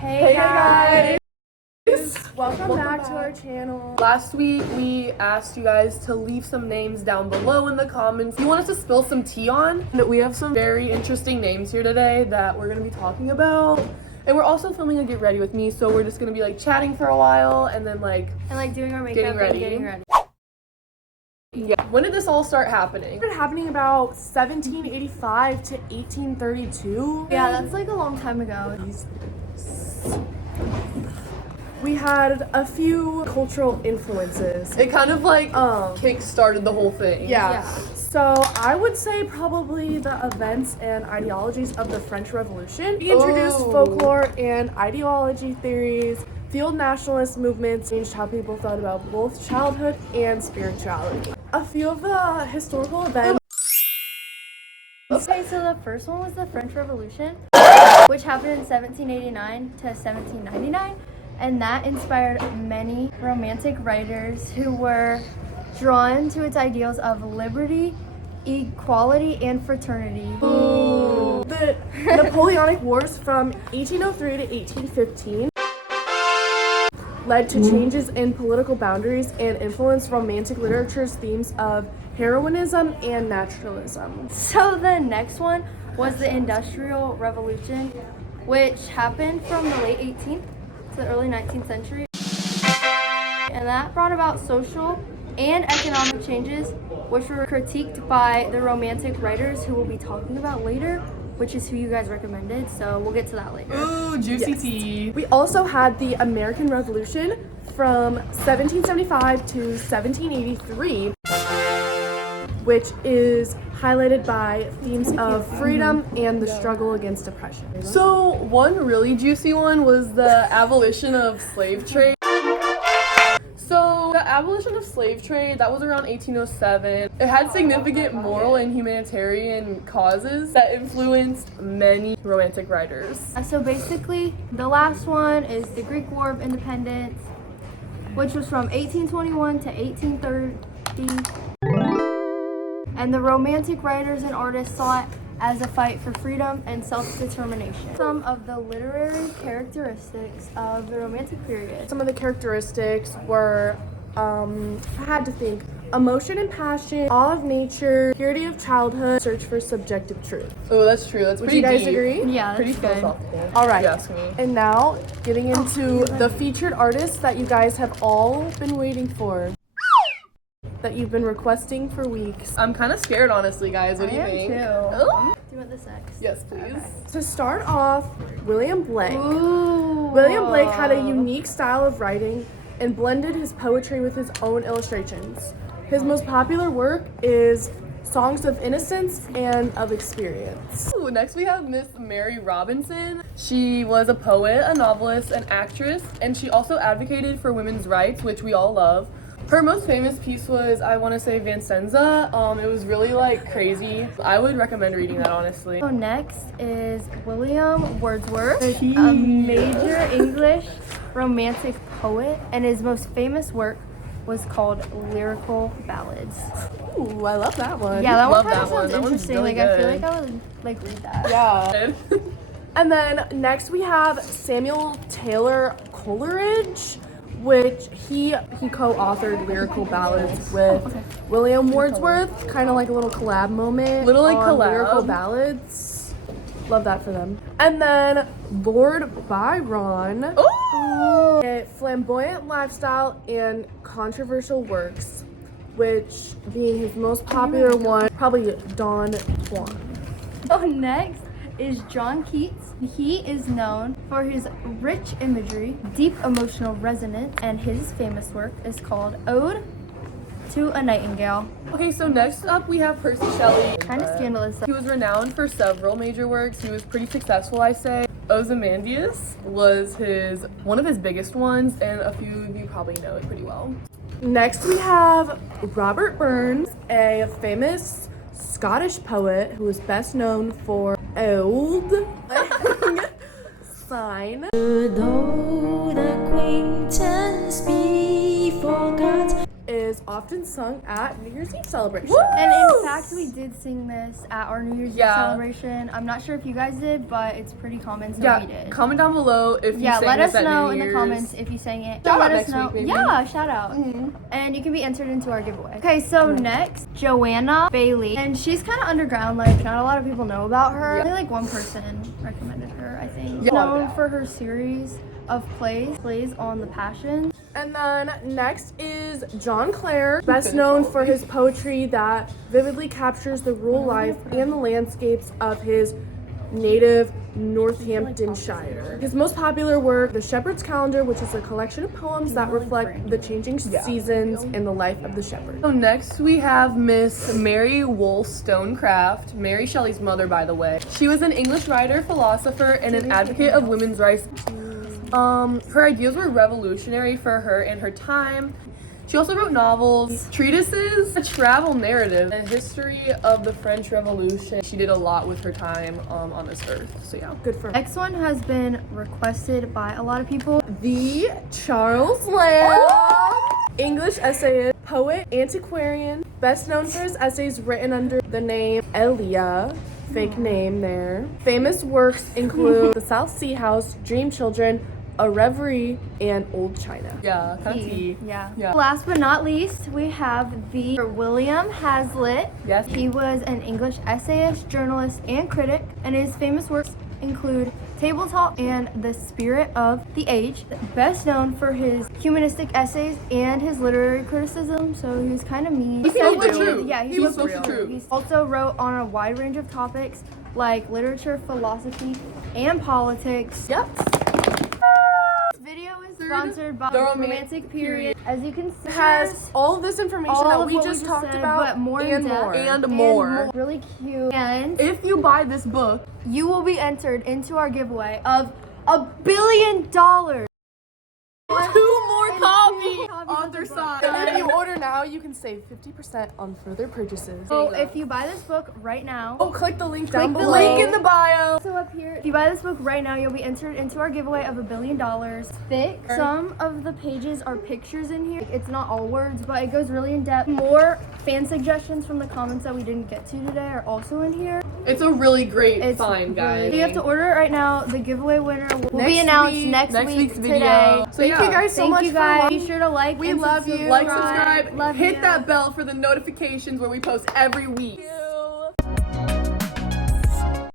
Hey guys! Welcome back to our channel. Last week we asked you guys to leave some names down below in the comments you want us to spill some tea on. And we have some very interesting names here today that we're going to be talking about. And we're also filming a Get Ready With Me, so we're just going to be like chatting for a while and then doing our makeup and getting ready. Yeah. When did this all start happening? It started happening about 1785 to 1832. Yeah, that's like a long time ago. We had a few cultural influences. It kind of kick-started the whole thing. Yeah. So I would say probably the events and ideologies of the French Revolution. We introduced folklore and ideology theories. Field nationalist movements changed how people thought about both childhood and spirituality. A few of the historical events. Okay, so the first one was the French Revolution, which happened in 1789 to 1799, and that inspired many romantic writers who were drawn to its ideals of liberty, equality, and fraternity. Ooh. The Napoleonic Wars from 1803 to 1815 led to changes in political boundaries and influenced romantic literature's themes of heroism and naturalism. So the next one was the Industrial Revolution, which happened from the late 18th to the early 19th century. And that brought about social and economic changes, which were critiqued by the romantic writers who we'll be talking about later, which is who you guys recommended, so we'll get to that later. Ooh, juicy tea. We also had the American Revolution from 1775 to 1783, which is highlighted by themes of freedom and the struggle against oppression. So one really juicy one was the abolition of slave trade. So the abolition of slave trade, that was around 1807. It had significant moral and humanitarian causes that influenced many romantic writers. So basically, the last one is the Greek War of Independence, which was from 1821 to 1830. And the romantic writers and artists saw it as a fight for freedom and self-determination. Some of the literary characteristics of the Romantic period. Some of the characteristics were, I had to think, emotion and passion, awe of nature, purity of childhood, search for subjective truth. Oh, that's true. That's Would pretty you guys deep. agree? Yeah, that's Pretty good. philosophical. All right. If you ask me. And now, getting into the featured artists that you guys have all been waiting for, that you've been requesting for weeks. I'm kind of scared, honestly, guys. What do you I am think? too. Oh? Do you want this next? Yes, please. To start off, William Blake. Ooh. William Blake had a unique style of writing and blended his poetry with his own illustrations. His most popular work is Songs of Innocence and of Experience. Ooh, next we have Miss Mary Robinson. She was a poet, a novelist, an actress, and she also advocated for women's rights, which we all love. Her most famous piece was, I want to say, Vincenza. It was really crazy. I would recommend reading that, honestly. So next is William Wordsworth, a major English romantic poet, and his most famous work was called Lyrical Ballads. Ooh, I love that one. Yeah, that Love one kind that of one. sounds That one's interesting. really I feel good. like I would read that. Yeah. And then next we have Samuel Taylor Coleridge, which he co-authored Lyrical Ballads with William Wordsworth, kind of like a little collab moment. Little, on collab. Lyrical Ballads. Love that for them. And then Lord Byron, Ooh! a flamboyant lifestyle and controversial works, which being his most popular one, probably Don Juan. So next is John Keats. He is known for his rich imagery, deep emotional resonance, and his famous work is called Ode to a Nightingale. Okay, so next up we have Percy Shelley. Kind of scandalous. He was renowned for several major works. He was pretty successful, I say. Ozymandias was one of his biggest ones, and a few of you probably know it pretty well. Next we have Robert Burns, a famous Scottish poet who is best known for Old Sign. Though the acquaintance be forgot. Is often sung at New Year's Eve celebrations. And in fact, we did sing this at our New Year's Eve Yeah. celebration. I'm not sure if you guys did, but it's pretty common, so we did. Comment down below if you sang let us this at know New in the Year's. comments if you sang it. Shout out let us next know. week, maybe. Yeah, shout out. And you can be entered into our giveaway. Okay, so next, Joanna Bailey. And she's kind of underground, like not a lot of people know about her. Yeah. Only like one person recommended her, I think. Yeah. Known for her series of plays on the Passion. And then next is John Clare, best known for his poetry that vividly captures the rural life and the landscapes of his native Northamptonshire. His most popular work, The Shepherd's Calendar, which is a collection of poems that reflect the changing seasons in the life of the shepherd. So next we have Miss Mary Wollstonecraft, Mary Shelley's mother, by the way. She was an English writer, philosopher, and an advocate of women's rights. Her ideas were revolutionary for her and her time. She also wrote novels, treatises, a travel narrative, a history of the French Revolution. She did a lot with her time on this earth, so yeah. Good for her. Next one has been requested by a lot of people. The Charles Lamb, English essayist, poet, antiquarian, best known for his essays written under the name Elia, fake name there. Famous works include The South Sea House, Dream Children, A Reverie, and Old China. Yeah, kind of tea. Yeah. Last but not least, we have the William Hazlitt. Yes. He was an English essayist, journalist, and critic, and his famous works include Table Talk and The Spirit of the Age. Best known for his humanistic essays and his literary criticism, so he was kind of mean. He spoke the truth. Yeah, He was spoke the truth. He also wrote on a wide range of topics like literature, philosophy, and politics. Yep. This video is sponsored by The the Romantic Romantic Period. As you can see, It has all of this information all that of we what just talked said, about but more and in depth. more. And more. Really cute. And If you buy this book, you will be entered into our giveaway of $1 billion. 2 more copies copies on of their the book. side. And if you order now, you can save 50% on further purchases. So if you buy this book right now, Oh, click the link down the below. Link in the bio. also up here, if you buy this book right now, you'll be entered into our giveaway of $1 billion. Thick. Some of the pages are pictures in here. It's not all words, but it goes really in depth. More fan suggestions from the comments that we didn't get to today are also in here. It's a really great It's find, guys. You have to order it right now. The giveaway winner will be Next announced week. next Next week week's today. video. So Thank yeah. you guys so Thank much you for guys. watching. Be sure to like We and love you. Like, subscribe, Love hit you. that bell for the notifications where we post every week.